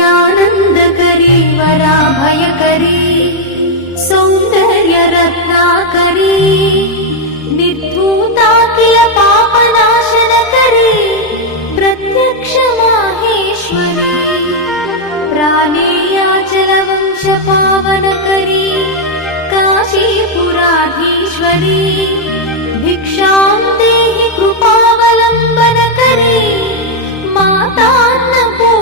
नित्यानन्दकरी वराभयकरी सौन्दर्यरत्नाकरी निर्धूताखिल पापनाशनकरी प्रत्यक्ष माहेश्वरी प्राणेयाचलवंशपावनकरी काशीपुराधीश्वरी भिक्षां देहि कृपावलम्बनकरी मातान्नपूर्णेश्वरी